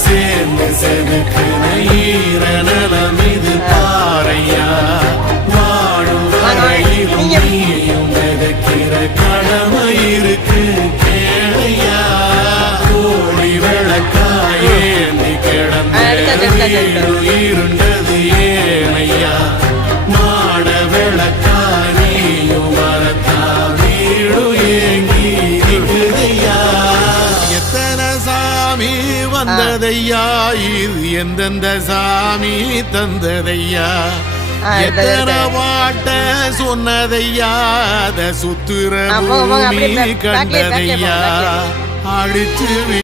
சேர்ந்து செதுக்குன ஈரநலம் இது பாறையா வாழும் வரையிலும் நீயும் விதைக்கிற கடமை இருக்கு கேளையா கோடி விளக்காயேந்தி கிடந்த வீடு இருண்டது ஏனையா மாட விளக்கா நீயும் வரத்தா வீடு ஏங்கி இருக்குதையா எத்தனை சாமி வந்ததையா இது எந்தெந்த சாமி தந்ததையா எத்தனை பாட்ட சொன்னதையா அத சுத்துற பூமி கண்டதையா அடிச்சு